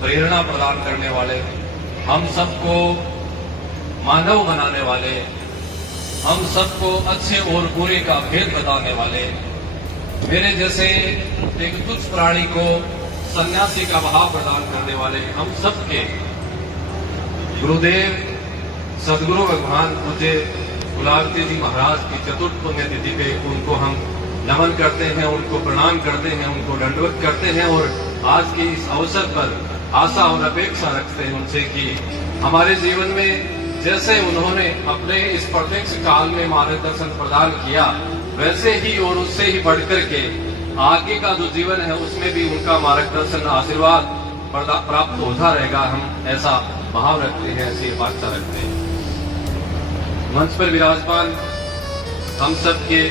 प्रेरणा प्रदान करने वाले, हम सबको मानव बनाने वाले, हम सबको अच्छे और बुरे का भेद बताने वाले, मेरे जैसे एक तुच्छ प्राणी को सन्यासी का भाव प्रदान करने वाले हम सबके गुरुदेव सदगुरु भगवान पूज्य गुलाबजी जी महाराज की चतुर्थ पुण्यतिथि पे उनको हम नमन करते हैं, उनको प्रणाम करते हैं, उनको दंडवत करते हैं और आज के इस अवसर पर आशा और अपेक्षा रखते हैं उनसे कि हमारे जीवन में जैसे उन्होंने अपने इस प्रत्यक्ष काल में मार्गदर्शन प्रदान किया, वैसे ही और उससे ही बढ़कर के आगे का जो जीवन है उसमें भी उनका मार्गदर्शन आशीर्वाद प्राप्त होता रहेगा। हम ऐसा भाव रखते हैं, ऐसी बात रखते हैं। मंच पर विराजमान हम सबके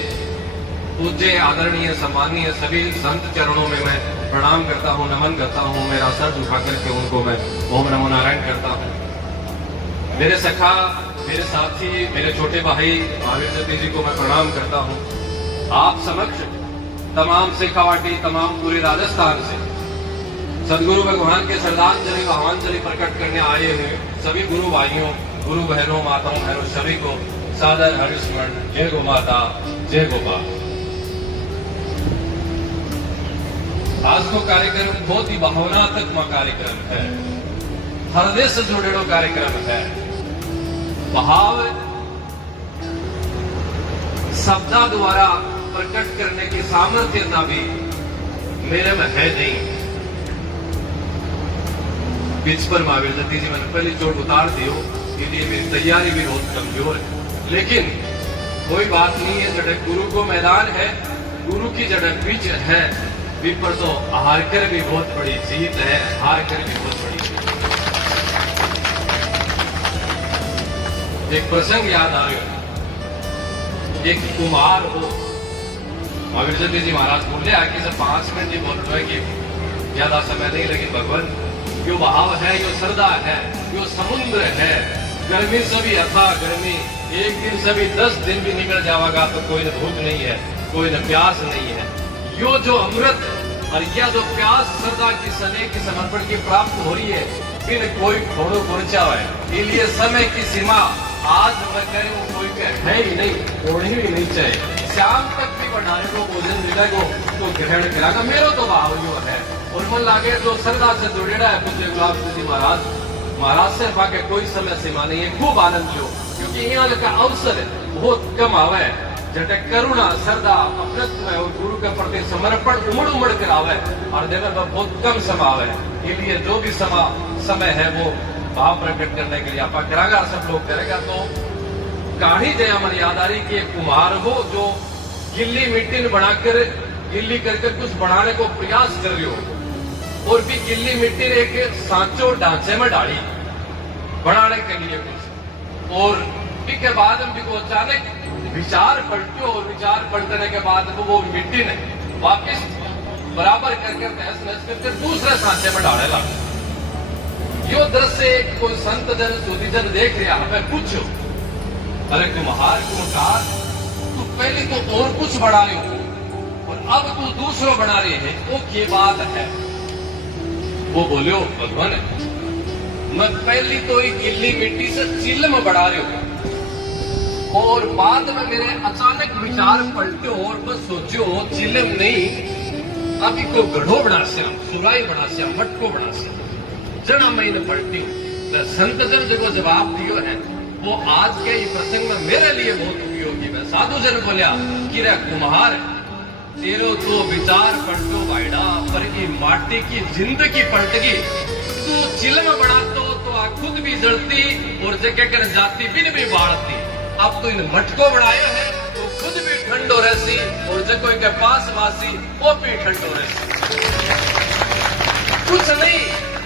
पूज्य आदरणीय सम्मानीय सभी संत चरणों में मैं प्रणाम करता हूं, नमन करता हूं। मेरा सर उठा करके उनको मैं ओम नमो नारायण करता हूं। मेरे सखा, मेरे साथी, मेरे छोटे भाई महावीर सती जी को मैं प्रणाम करता हूं। आप समक्ष तमाम शेखावाटी, तमाम पूरे राजस्थान से सदगुरु भगवान के श्रद्धांजलि भावांजलि प्रकट करने आए हुए सभी गुरु भाइयों, गुरु बहनों, माताओं बहनों सभी को सादर हरिस्मरण। जय गो माता, जय गोपाल। आज को कार्यक्रम बहुत ही भावनात्मक कार्यक्रम है, हृदय से जुड़ेड़ो कार्यक्रम है। भाव शब्दा द्वारा प्रकट करने की सामर्थ्यता भी मेरे में है नहीं। पिच पर महावीर सती जी मैंने पहली चोट उतार दी हो, इसलिए मेरी तैयारी भी बहुत कमजोर है, लेकिन कोई बात नहीं है। जड़क गुरु को मैदान है, गुरु की जड़क पिच है, विपर तो हार कर भी बहुत बड़ी जीत है, हार कर भी बहुत बड़ी जीत। एक प्रसंग याद आ गया। एक कुमार हो, महावीर सती जी महाराज बोले आगे से 5 मिनट ही बोल रहे कि ज्यादा समय नहीं, लेकिन भगवान यो भाव है, यो श्रद्धा है, यो समुद्र है। गर्मी से भी अथा गर्मी, एक दिन से भी 10 दिन भी निकल जाएगा तो कोई न भूख नहीं है, कोई न प्यास नहीं है। यो जो अमृत और यह जो प्यास श्रद्धा की स्नेह की समर्पण की प्राप्त हो रही है, फिर कोई थोड़ो पहुंचा है। इसलिए समय की सीमा आज मैं कह रही हूँ कोई है ही नहीं, होनी ही नहीं चाहिए। शाम तक भी बनाने को भोजन मिलेगा तो ग्रहण करेगा, मेरा तो भाव यो है। और मन लागे जो श्रद्धा से जुड़ेड़ा है पूज्य गुलाबजी जी महाराज से पाके कोई समय सीमा नहीं है। खूब आनंद लो, क्योंकि यहाँ का अवसर बहुत कम आवे है। जटे करुणा, श्रद्धा, अपनत्व और गुरु के प्रति समर्पण उमड़ उमड़ कर आवे और देवर पर बहुत कम समय आवे। इसलिए जो भी समय है वो भाव प्रकट करने के लिए आप करेगा, सब लोग करेगा। तो कहानी जया मन याद आ रही कि एक कुम्हार हो जो गिल्ली मिट्टी बनाकर गिल्ली करके कुछ बनाने को प्रयास कर रही हो, और भी गिल्ली मिट्टी एक सांचो ढांचे में डाली बनाने के लिए कुछ। और के बाद को अचानक विचार पलटो, और विचार पलटने के बाद वो मिट्टी ने वापिस बराबर करके तहस नहस करके दूसरे सांचे में डाले लगा। यो दृश्य कोई संत जन सूदी जन देख रहा, हमें पूछो अरे कुम्हार को कहा तू पहले तो और कुछ बना रहे हो और अब तू दूसरों बना रहे है, वो क्या बात है? वो बोलो भगवान मैं पहली तो एक गिल्ली मिट्टी से चिल्म बना रही हूं, और बाद में मेरे अचानक विचार पलटे और मैं सोचो चिल्म नहीं, अभी को गढ़ो बना से, सुराई बना से, मटको बना से जना महीने पलटी हूं। संत जन जो जवाब दियो है वो आज के प्रसंग में मेरे लिए बहुत उपयोगी है। साधु जन बोलिया कि रे कुम्हार तेरो तो विचार पलटो भाईडा, पर की माटी की जिंदगी पलट गई। तू चिल्म बनातो तो आ खुद भी जलती और जगह कर जाती बिन भी बाढ़ती। अब तो इन मटको बनाया है तो खुद भी ठंडो रहसी और जगह के पास वासी वो भी ठंडो रहसी। कुछ नहीं,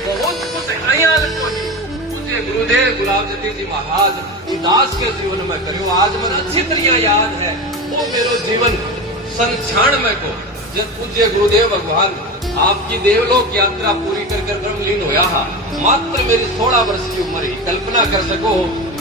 बहुत कुछ अयाल को नहीं। मुझे गुरुदेव गुलाबजी जी महाराज उदास के जीवन में करो आज मन अच्छी तरह याद है। वो मेरो जीवन संक्षण में को जब पूज्य गुरुदेव भगवान आपकी देवलोक यात्रा पूरी कर ब्रह्मलीन होया हा। मात्र मेरी 16 वर्ष की उम्र ही, कल्पना कर सको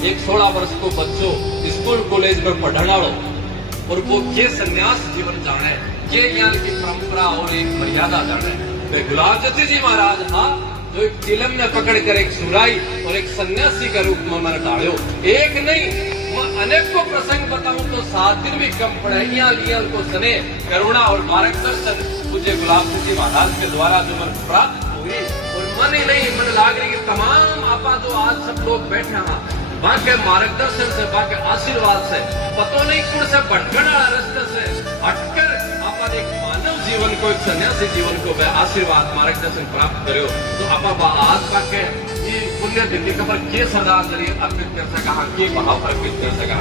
एक 16 वर्ष को बच्चों स्कूल कॉलेज में पढ़ना और वो ये संन्यास जीवन जाना है, ये ज्ञान की परंपरा और एक मर्यादा जाना है। गुलाबजी जी महाराज हाँ जो एक चिलम में पकड़कर एक सुराई और एक सन्यासी का रूप में मन डालो। एक नहीं, मैं अनेकों प्रसंग बताऊं तो 7 दिन भी कम पड़े। यहाँ को सने करुणा और मार्गदर्शन मुझे गुलाब जी महाराज के द्वारा जो मन प्राप्त हुई, और मन ही नहीं, मन लाग रही कि तमाम आपा जो आज सब लोग बैठे हैं वहां के मार्गदर्शन से, वहां के आशीर्वाद से, पतो नहीं कुछ से भटकने वाला रास्ते से हटकर अपन एक मानव जीवन को, एक सन्यासी जीवन को आशीर्वाद मार्गदर्शन प्राप्त करो। तो आप आज पाके ये पुण्य तिथि का पर के श्रद्धांजलि अर्पित कर सका, के भाव अर्पित कर सका।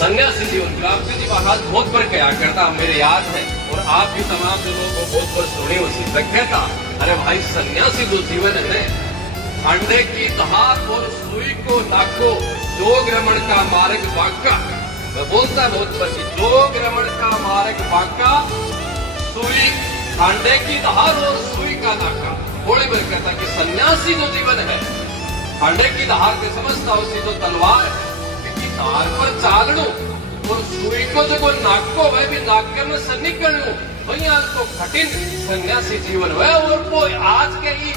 सन्यासी जीवन गुलाब जी महाराज बहुत बार क्या करता, मेरे याद है, और आप भी तमाम लोगों को बहुत बार सुनी उसी कहता, अरे भाई सन्यासी जो जीवन है, अंडे की दहात और सुई को नाको, जोग रमण का मार्ग बांका। मैं बोलता बहुत बार कि जोग रमण का मार्ग बांका, सुई अंडे की दहार और सुई का नाका। थोड़ी बार कहता कि सन्यासी जो जीवन है, अंडे की दहार के समझता उसी तो तलवार है, धार पर चालू, और सुई को जो नाको वह भी नाक से निकलू, वही तो कठिन सन्यासी जीवन है। और वो आज के ही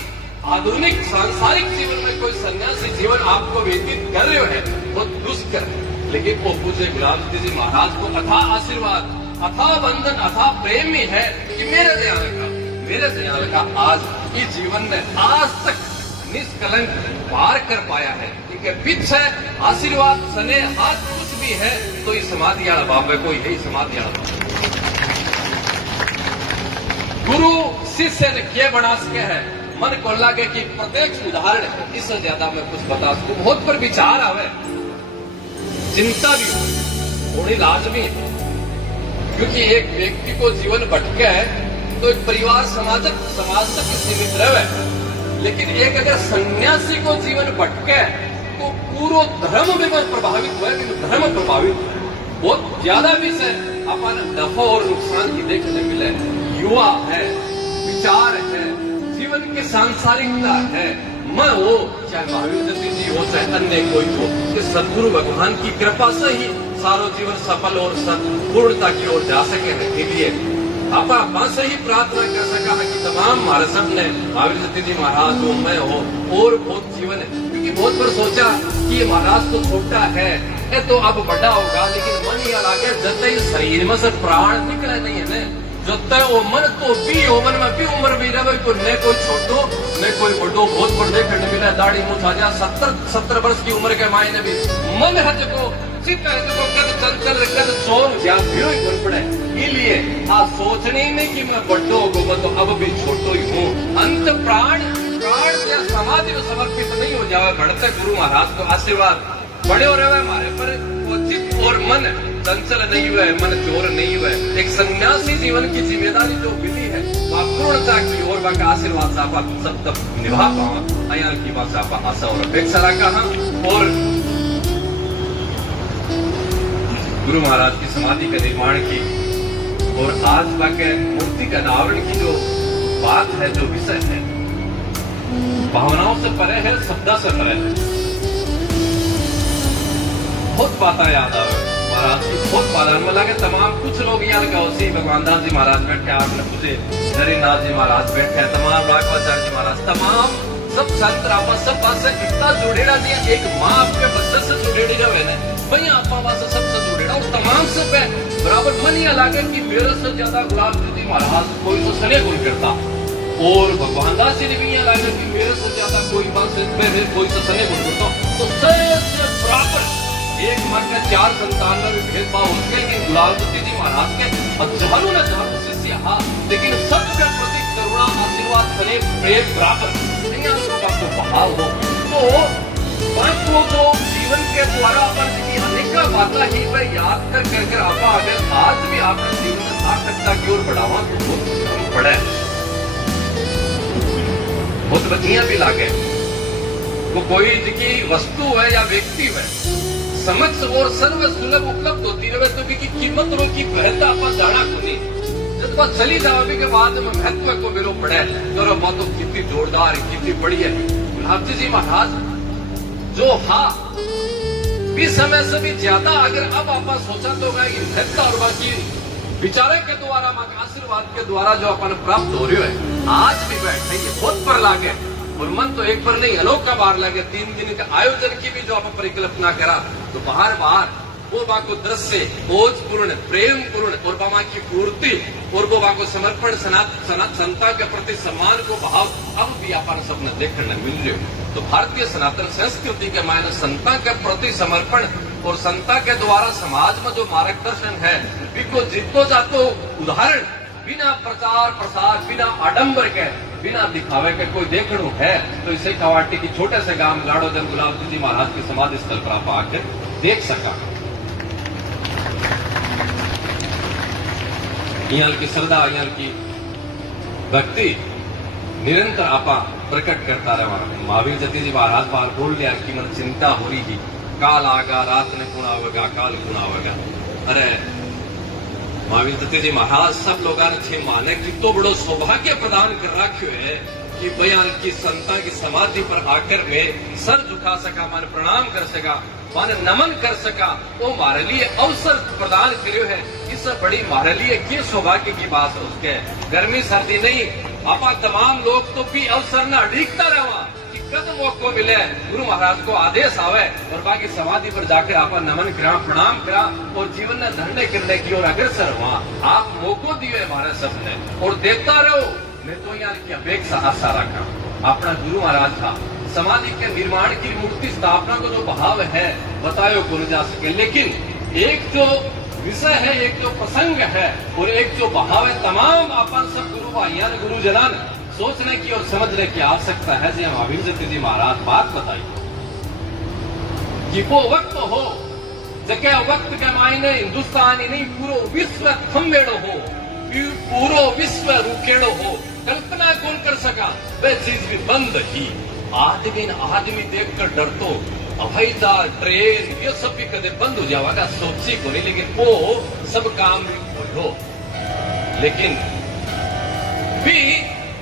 आधुनिक सांसारिक जीवन में कोई सन्यासी जीवन आपको व्यतीत कर रहे है, वो दुष्कर है। लेकिन वो पूजे गुलाब जी महाराज को अथाह आशीर्वाद, अथाह बंधन, अथाह प्रेम ही है कि मेरे दयाल का आज इस जीवन में आज तक निष्कलंक पार कर पाया है। क्योंकि पीछे आशीर्वाद सने हाथ कुछ भी है तो ये समाधि बाबा कोई है, समाधि गुरु शिष्य ने किए बनास के है। मन को लगे कि प्रत्यक्ष उदाहरण इससे ज्यादा मैं कुछ बता सकूं। बहुत पर विचार आवे, चिंता भी थोड़ी लाजमी है, क्योंकि एक व्यक्ति को जीवन भटके तो एक परिवार समाज तक सीमित रहे, लेकिन एक अगर सन्यासी को जीवन भटके तो पूरा धर्म में प्रभावित हुआ, धर्म प्रभावित हुआ। बहुत ज्यादा विषय अपन नफा और नुकसान की देखने मिले। युवा है, विचार है, जीवन की सांसारिकता है, मैं हो चाहे महावीर जति जी हो चाहे अन्य कोई हो, कि सदगुरु भगवान की कृपा से ही सारो जीवन सफल और पूर्णता की ओर जा सके है। इसलिए आप से ही प्रार्थना कर सका है कि तमाम महाराज सब ने महावीर जति जी महाराज हो, मैं हो, और बहुत जीवन है। क्योंकि बहुत बार सोचा कि ये महाराज तो छोटा है तो अब बड़ा होगा, लेकिन मन ही लगे जब तक शरीर में से प्राण निकले नहीं है न, जब तक वो मन तो भी हो, मन में भी उम्र भी रहे तो न कोई छोटो न कोई बड़ो। बहुत बड़ देखने मिला दाढ़ी मुँह आ 70 वर्ष की उम्र के मायने भी मन है जो चित्त है जो कद चंचल कद सोम या फिर ही पड़े। इसलिए हाँ सोचने ही नहीं कि मैं बड़ो होगा, मैं तो अब भी छोटो ही हूँ। अंत प्राण या समाधि में समर्पित नहीं हो जावे, बढ़ते गुरु महाराज को आशीर्वाद बड़े हो रहे हमारे पर, वो चित्त और मन चंचल नहीं हुए, मन चोर नहीं हुए। एक सन्यासी जीवन की जिम्मेदारी जो विधि है वह पूर्णता की ओर वह आशीर्वाद से आप सब तक निभा पाओ। अया की बात से आप आशा और अपेक्षा कहा। और गुरु महाराज की समाधि का निर्माण की और आज वाकई मूर्ति का अनावरण की जो बात है, जो विषय है, भावनाओं से परे है, शब्द से परे है। बहुत बातें याद आवे महाराज की, बहुत बातें में लगे तमाम कुछ लोग यहाँ का उसी भगवान दास जी महाराज बैठे, आपने पूछे हरिनाथ जी महाराज बैठे, तमाम राघवाचार्य जी महाराज, तमाम सब संत रामा सब पास से इतना जुड़ेड़ा दिया। एक माँ आपके बच्चे से जुड़ेड़ी रहे ना, वही आपा पास से सबसे जुड़ेड़ा, और तमाम से बराबर मन यह लगे कि मेरे से ज्यादा गुलाब जी महाराज कोई तो सने गुण करता, और भगवान दास जी ने भी यह लगे कि मेरे से ज्यादा कोई बात से कोई तो सने गुण करता। तो सबसे बराबर एक मन में 4 संतान में भी भेदभाव हो गए कि गुलाब जी महाराज के हजारों ने हजारों शिष्य हाँ, लेकिन सबके प्रति करुणा आशीर्वाद सने प्रेम बराबर आपको बहाव हो। तो आपको जो जीवन के द्वारा अपन की अनेक बातें ही वह याद कर आपा अगर आज भी आपने जीवन में सार्थकता की ओर बढ़ावा तो बहुत पड़े, बहुत बचियां भी लागे। वो कोई की वस्तु है या व्यक्ति है समक्ष और सर्व सुलभ उपलब्ध होती रहे तो की कीमत रो की बेहतर अपन जाना को नहीं, जब बात चली जावे के बाद में महत्व को मेरे पड़े तो बात तो कितनी जोरदार कितनी बड़ी है। गुलाब जी महाराज जो हाँ भी समय से भी ज्यादा अगर अब आप सोचा तो महत्व और बाकी विचारे के द्वारा आशीर्वाद के द्वारा जो अपन प्राप्त हो रही है आज भी बैठे ये बहुत पर लागे और मन तो एक पर नहीं अनोखा बार लगे। 3 दिन का आयोजन की भी जो आप परिकल्पना करा तो बार बार वो बा को दृश्य ओजपूर्ण प्रेम पूर्ण और बाबा की पूर्ति और वो बा को समर्पण संता के प्रति सम्मान को भाव अब भी अपन सबने देखने मिल रहे हो। तो भारतीय सनातन संस्कृति के मायने संता के प्रति समर्पण और संता के द्वारा समाज में जो मार्गदर्शन है बिको जितो जातो उदाहरण बिना प्रचार प्रसार बिना आडंबर के बिना दिखावे के कोई देखणु है तो इसे कवाटी की छोटे से गांव लाड़ो जन गुलाब जी महाराज के समाधि स्थल पर आप आकर देख सका। यहाँ की श्रद्धा यहाँ की भक्ति निरंतर आपा प्रकट करता रहा। महावीर जति जी महाराज बार बोल लिया कि मन चिंता हो रही थी काल आगा रात ने गुण आवेगा काल गुण आवेगा। अरे महावीर जति जी महाराज सब लोग थे माने कि तो बड़ो सौभाग्य प्रदान कर रखे है कि बयान की संता की समाधि पर आकर मैं सर झुका सका मान प्रणाम कर सका मान नमन कर सका वो हमारे लिए अवसर प्रदान करो है। इस बड़ी हमारे लिए क्या सौभाग्य की बात है। उसके गर्मी सर्दी नहीं आपा तमाम लोग तो भी अवसर न अड़ीकता रहा कि कद मौको मिले गुरु महाराज को आदेश आवे और बाकी समाधि पर जाकर आपा नमन करा प्रणाम करा और जीवन में धरने करने की ओर अग्रसर हुआ। आप मौको दिए हमारे सबने और देता रहो। मैं तो यहाँ की अपेक्षा आशा रखा अपना गुरु महाराज था समाधि के निर्माण की मूर्ति स्थापना को जो भाव है बतायो को जा सके। लेकिन एक जो विषय है एक जो प्रसंग है और एक जो भाव है तमाम अपन सब गुरु भाइयों ने गुरु जनान सोचने की और समझने की आवश्यकता है। जी महावीर जति जी महाराज बात बताई कि वो वक्त हो जगह वक्त के मायने हिंदुस्तान ही नहीं पूरो विश्व थम्बेड़ो हो पूरो विश्व रुकेड़ो हो कल्पना कौन कर सका वह चीज भी बंद ही आदमी देखकर डरतो हवाईजहाज ट्रेन ये सब भी कदे बंद हो जाएगा सोची को नहीं। लेकिन वो सब काम भी खोलो लेकिन भी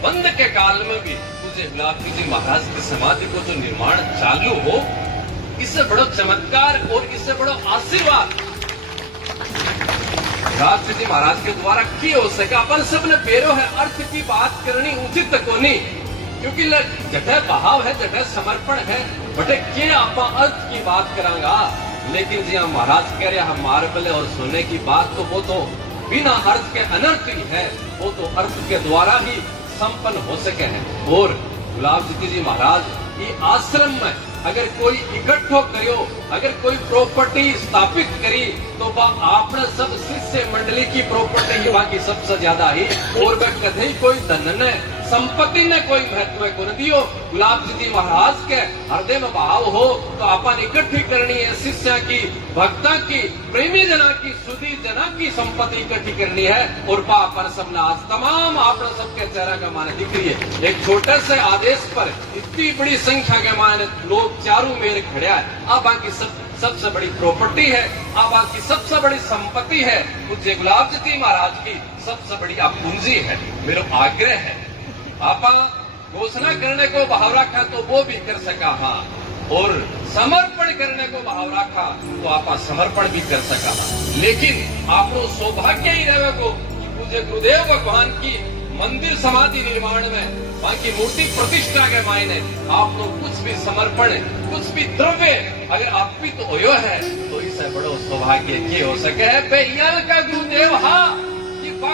बंद के काल में भी पूज्य गुलाब जी महाराज की समाधि को जो निर्माण चालू हो इससे बड़ो चमत्कार और इससे बड़ो आशीर्वाद गुलाब जी महाराज के द्वारा की हो सका। अपन सबने पेरो है अर्थ की बात करनी उचित को नहीं क्योंकि जटे भाव है जटे समर्पण है बटे के आपा अर्थ की बात करांगा। लेकिन जी हम महाराज कह रहे हम मार्बल और सोने की बात तो वो तो बिना अर्थ के अनर्थ ही है वो तो अर्थ के द्वारा ही संपन्न हो सके हैं। और गुलाब जी महाराज ये आश्रम में अगर कोई इकट्ठो करियो अगर कोई प्रॉपर्टी स्थापित करी तो वह आपने सब शिष्य मंडली की प्रॉपर्टी वहां की सबसे ज्यादा ही और वह कभी कोई धन ने संपत्ति ने कोई महत्व को न दियो। गुलाब जी महाराज के हृदय में भाव हो तो अपन इकट्ठी करनी है शिष्य की भक्ता की प्रेमी जना की सुधी जना की संपत्ति इकट्ठी करनी है और अपन सबने आज तमाम आपने सबके चेहरा का माने दिख रही है। एक छोटे से आदेश पर इतनी बड़ी संख्या के माने लोग चारों मेरे खड़ा है। अब बाकी सबसे बड़ी प्रॉपर्टी है अब आपकी सबसे बड़ी संपत्ति है पूज्य गुलाब जी महाराज की सबसे बड़ी पूंजी है। मेरा आग्रह है आपा घोषणा करने को भाव रखा तो वो भी कर सका हाँ और समर्पण करने को भाव रखा तो आपा समर्पण भी कर सका हाँ। लेकिन आपको सौभाग्य ही रहे को पूज्य गुरुदेव भगवान की मंदिर समाधि निर्माण में वहां की मूर्ति प्रतिष्ठा के मायने आप लोग कुछ भी समर्पण कुछ भी द्रव्य अगर आप भी तो हो है तो इससे बड़ो सौभाग्य ये हो सके है बेयाल का गुरुदेव हाँ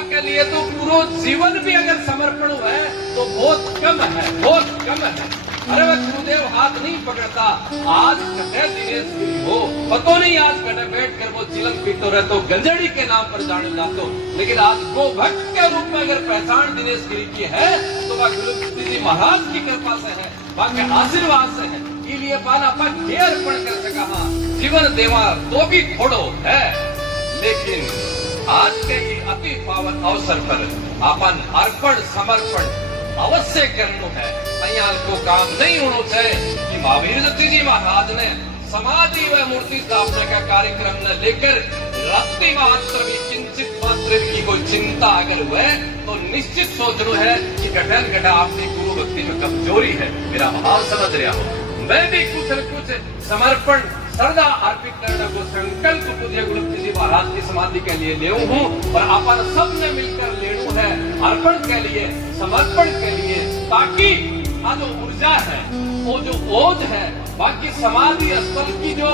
के लिए तो पूरा जीवन भी अगर समर्पण हुआ है तो बहुत कम है बहुत कम है। अरे वह गुरुदेव हाथ नहीं पकड़ता आज कटे दिनेश गिरी हो पतो नहीं आज कटे बैठ कर वो चिलम पीतो रहे तो गंजड़ी के नाम पर जाने जातो लेकिन आज वो भक्त के रूप में अगर पहचान दिनेश गिरी की है तो वह गुरु जी महाराज की कृपा से है वह के आशीर्वाद से है। इसलिए पाना पर अर्पण कर सका हाँ जीवन देवा तो भी थोड़ो है। लेकिन आज के ही अति पावन अवसर पर अपन अर्पण समर्पण अवश्य करना है। यहाँ को काम नहीं होना चाहिए कि महावीर जति जी महाराज ने समाधि व मूर्ति स्थापना का कार्यक्रम न लेकर रत्ती मात्र भी किंचित मात्र की कोई चिंता अगर हुए तो निश्चित सोचना है कि गठन घटा आपकी गुरु भक्ति में कमजोरी है। मेरा भाव समझ रहा हो मैं भी कुछ न कुछ समर्पण श्रद्धा अर्पित करने को संकल्प पूज्य गुरु जी महाराज की समाधि के लिए ले हूँ और अपन सबने मिलकर लेणु है अर्पण के लिए, समर्पण के लिए, ताकि आ जो ऊर्जा है, वो जो ओज है, बाकी समाधि स्थल की जो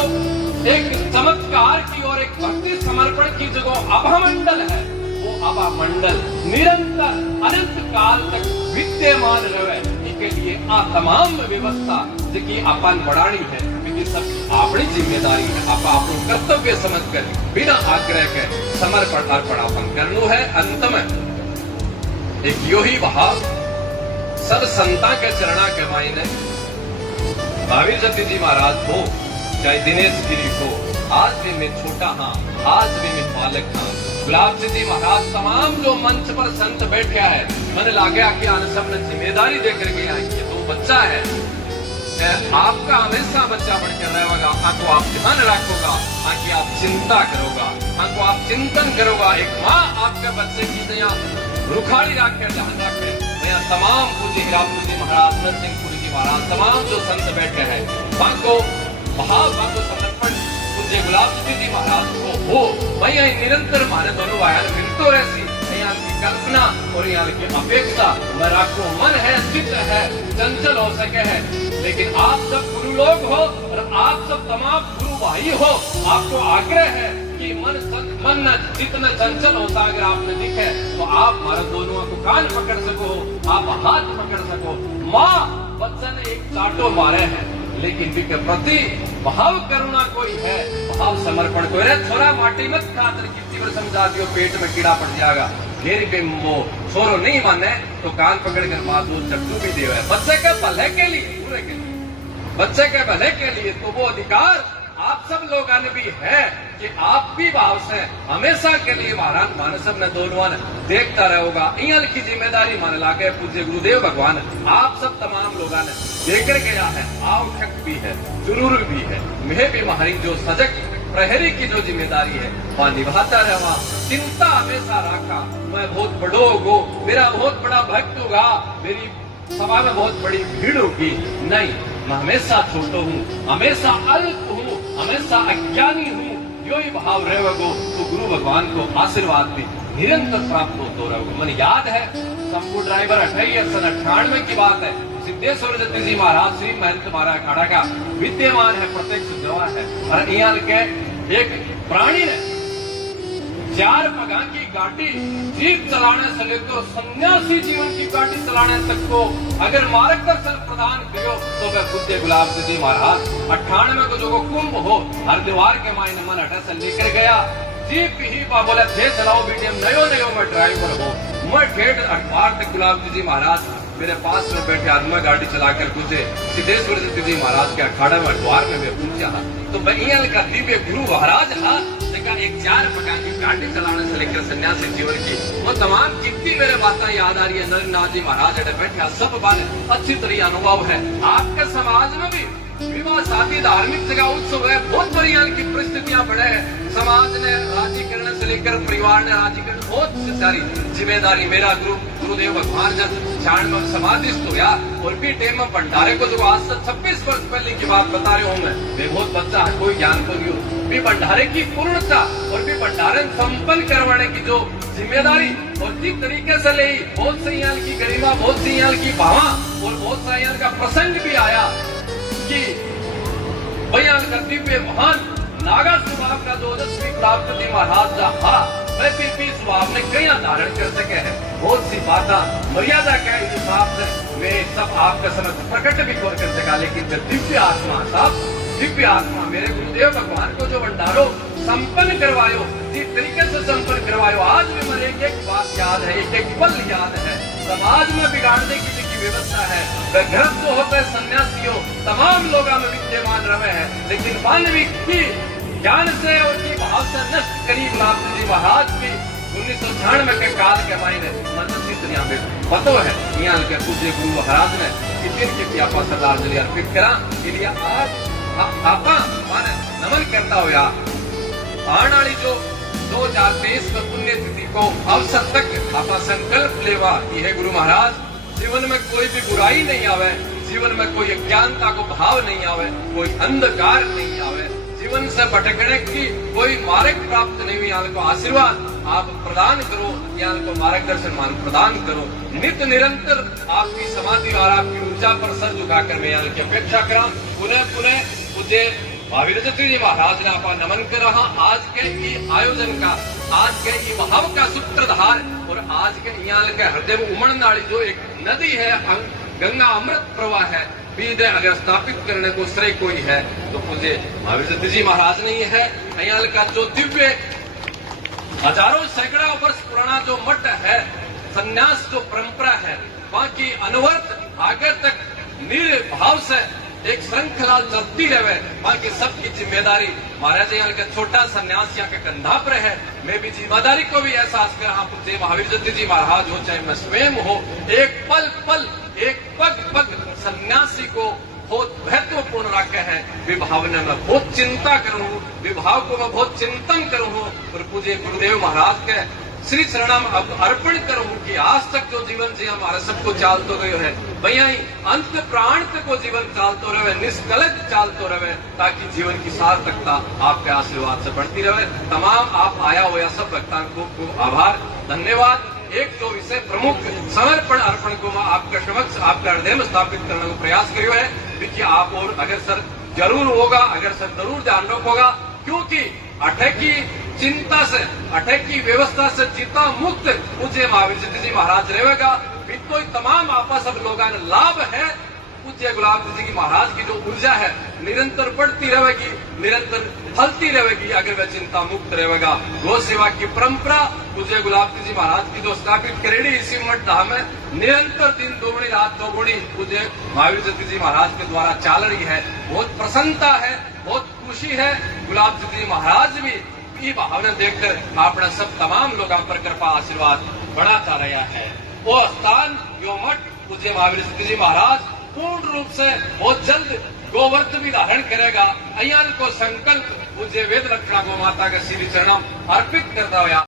एक चमत्कार की और एक भक्ति समर्पण की जो आभामंडल है, वो आभामंडल निरंतर अनंत काल तक विद्यमान रहे, इसके लिए आ तमाम व्यवस्था जिकी अपन बढ़ानी है, क्योंकि सब अपनी जिम्मेदारी है। आप अपना कर्तव्य समझ कर बिना आग्रह के समर्पण अर्पण अपन करना है। अंत में एक यो ही भाव सब संता के चरणा के मायने महावीर जति जी महाराज हो, चाहे दिनेश गिरी हो, आज भी मैं छोटा हाँ, आज भी मैं बालक हाँ, गुलाब जी महाराज तमाम जो मंच पर संत बैठे है, मैंने लागे कि आने सब ने जिम्मेदारी देकर के आई है। तो बच्चा है, आपका हमेशा बच्चा बढ़कर रहेगा, आपको आप ध्यान रखोगा, आकि आप चिंता करोगा, आपको आप चिंतन करोगा। एक माँ आपके बच्चे की रुखाड़ी रखकर ध्यान रखे। मैं तमाम पूज्य हीरापुर जी महाराज, नरसिंहपुरी जी महाराज, तमाम जो संत बैठे हैं, बाको भाव बाको समर्पण पूज्य गुलाब जी महाराज को हो, मैं यही निरंतर माने दोनों वायन मिलतो रहती। यहाँ की कल्पना और यहाँ की अपेक्षा मेरा को मन है, चित्र है, चंचल हो सके है, लेकिन आप सब गुरु लोग हो और आप सब तमाम गुरु भाई हो, आपको आग्रह है कि मन जितना चंचल होता अगर आपने दिखे तो आप हमारे दोनों को कान पकड़ सको, आप हाथ पकड़ सको। माँ बच्चा ने एक चाटो मारे हैं, लेकिन के प्रति भाव करुणा कोई है, भाव समर्पण कोई है। छोरा माटी मत खातर कितनी बार समझा दियो, पेट में कीड़ा पड़ जाएगा, घेर पे वो छोरो नहीं माने तो कान पकड़ कर माँ दूध चट्टू भी दे। बच्चे के भले के लिए, पूरे के लिए, बच्चे के भले के लिए तो वो अधिकार आप सब लोगों ने भी है कि आप भी भाव से हमेशा के लिए महाराज मान सब ने दोनों देखता रहोगा। इन की जिम्मेदारी मान लाके पूज्य गुरुदेव भगवान आप सब तमाम लोगों ने देकर गया है, आवश्यक भी है, जरूर भी है। मैं भी हमारी जो सजग प्रहरी की जो जिम्मेदारी है वह निभाता रहा, चिंता हमेशा रखा। मैं बहुत बड़ो गो, मेरा बहुत बड़ा भक्त होगा, मेरी सभा में बहुत बड़ी भीड़ होगी, नहीं, मैं हमेशा छोटो हूँ, हमेशा अल्प हूँ, हमेशा अज्ञानी हूँ। यो ही भाव रहेगा तो गुरु भगवान को आशीर्वाद भी निरंतर प्राप्त होता रहेगा। मैंने याद है शंभू ड्राइवर 98 की बात है, सिद्धेश्वर जति जी महाराज श्री महंत महाराज अखाड़ा का विद्यमान है, प्रत्यक्ष गवाह है। और यहाँ के एक प्राणी ने 4 पगा की गाड़ी जीप चलाने से लेकर सन्यासी जीवन की गाड़ी चलाने तक को अगर मार्गदर्शन प्रदान करो तो वह पूज्य गुलाब जी महाराज 98 को जो कुंभ हो हरिद्वार के मायने मन हटा से लेकर गया। जीप ही बोले थे चलाओ मीडियम नयो मैं ड्राइवर हो, मैं ठेठ अखबार तक गुलाब जी महाराज मेरे पास में बैठे आदमी गाड़ी चलाकर पूछे सिद्धेश्वर जी महाराज के अखाड़ा में हरिद्वार में मैं पूछा तो मैं का दिव्य गुरु महाराज हा एक 4 प्रकार की गाड़ी चलाने से लेकर सन्यासी जीवन की वो तमाम कितनी मेरे बातें याद आ रही है। नरनाथ जी महाराज बैठे सब बात अच्छी तरह अनुभव है। आपके समाज में भी विवाह शादी धार्मिक जगह उत्सव है, बहुत बढ़िया की परिस्थितियां बढ़े हैं। समाज ने राजी करने से लेकर परिवार ने राजी करने बहुत सारी जिम्मेदारी। मेरा गुरुदेव भगवान जब क्षण में समाधिस्थ हुआ और भी टाइम में भंडारे को जो आज से 26 वर्ष पहले की बात बता रहे हूँ मैं बहुत बच्चा है, कोई ज्ञान को नहीं हो भी भंडारे की पूर्णता और भी भंडारे संपन्न करवाने की जो जिम्मेदारी और जिस तरीके से ली, बहुत सी यहाँ की गरिमा, बहुत सी यहाँ की भावा और बहुत सा यहाँ का प्रसंग भी आया कि बयान का दिव्य महान नागा स्वभाव का जो ओजस्वी प्राप्त थी महाराज हा भी स्वभाव ने कई धारण कर सके हैं। बहुत सी बातें मर्यादा के हिसाब से वे सब आपका समय प्रकट भी कर सका, लेकिन दिव्य आत्मा साहब, दिव्य आत्मा मेरे गुरुदेव भगवान को जो भंडारो संपन्न करवायो, जिस तरीके से संपन्न करवायो, आज भी मुझे एक बात याद है, एक पल याद है। समाज में बिगाड़ने की व्यवस्था है, वह घर जो होता है सन्यासियों तमाम लोगों में विद्यमान रहे हैं, लेकिन मानविक की ज्ञान से और की भाव से नष्ट करीब लाभ जी महाराज भी 1996 के काल के मायने मनसी दुनिया में पतो है। यहाँ के पूज्य गुरु महाराज ने कितनी आपा सरदार जली अर्पित करा के लिए आज आपा माने नमन करता हो। आने वाली जो 2023 में पुण्यतिथि को अवसर तक आपका संकल्प लेवा कि है गुरु महाराज जीवन में कोई भी बुराई नहीं आवे, जीवन में कोई अज्ञानता को भाव नहीं आवे, कोई अंधकार नहीं आवे, जीवन से भटकने की कोई मार्ग प्राप्त नहीं हुई, को आशीर्वाद आप प्रदान करो, ज्ञान को मार्गदर्शन मान प्रदान करो। नित्य निरंतर आपकी समाधि और आपकी ऊर्जा पर सर झुकाकर मैं यहाँ की अपेक्षा करा। पुनः पुनः पूज्य महावीर जी महाराज ने आपका नमन कर रहा। आज के ये आयोजन का, आज के ये भाव का सूत्रधार और आज के यहाँ के हृदय में उमड़ने वाली जो एक नदी है, गंगा अमृत प्रवाह है, बीज अगर स्थापित करने को श्रेय कोई है तो पूज्य महावीर जी महाराज ने ही है। यहाँ का जो दिव्य हजारों सैकड़ों वर्ष पुराना जो मठ है, संन्यास जो परंपरा है, वहां की अनवरत आगे तक निर्भाव से एक श्रृंखला चलती रहे, वहां की सबकी जिम्मेदारी महाराज यहाँ का छोटा संन्यास यहाँ के कंधा पर है। मैं भी जिम्मेदारी को भी एहसास कर रहा हूं, पूज्य महावीर जी महाराज हो चाहे मैं स्वयं हो, एक पल पल एक पग पग सन्यासी को बहुत महत्वपूर्ण रखे है। विभावना में बहुत चिंता करूं, विभाव को मैं बहुत चिंतन करूं और पूज्य गुरुदेव महाराज के श्री चरणम अब अर्पण करूं कि आज तक जो जीवन जी हमारे सबको चालतो गयो है, भैया अंत प्राण तक को जीवन चालतो रहे, निष्कलंक चालतो रहे, ताकि जीवन की सार्थकता आपके आशीर्वाद से बढ़ती रहे। तमाम आप आया हुआ सब भक्तान को आभार, धन्यवाद। एक जो विषय प्रमुख समर्पण अर्पण को मैं आपके समक्ष आपका हृदय में स्थापित करने का प्रयास करियो है, देखिए आप और अगर सर जरूर होगा, अगर सर जरूर ध्यान रखोगा, क्योंकि अठे की चिंता से, अठे की व्यवस्था से जीता मुक्त पूज्य महावीर जी महाराज रहेगा। तो तमाम आपस सब लोगों ने लाभ है। पूज्य गुलाब जी की महाराज की जो ऊर्जा है निरंतर बढ़ती रहेगी, निरंतर फलती रहेगी अगर वह चिंता मुक्त रहेगा। गौ सेवा की परंपरा पूज्य गुलाब जी महाराज की जो स्थापित करेगी इसी मठ धाम में निरंतर दिन दोगुनी रात चौगुनी पूज्य महावीर जी महाराज के द्वारा चल रही है। बहुत प्रसन्नता है, बहुत खुशी है। गुलाब जी महाराज भी ये भावना देखकर अपना सब तमाम लोगों पर कृपा आशीर्वाद बढ़ाता रहा है। वो स्थान यो मठ पूज्य महावीर जी महाराज पूर्ण रूप से बहुत जल्द गोवर्त भी धारण करेगा। अय्यान को संकल्प पूज्य वेद रक्षणा गो माता के श्री चरणम अर्पित करता हुआ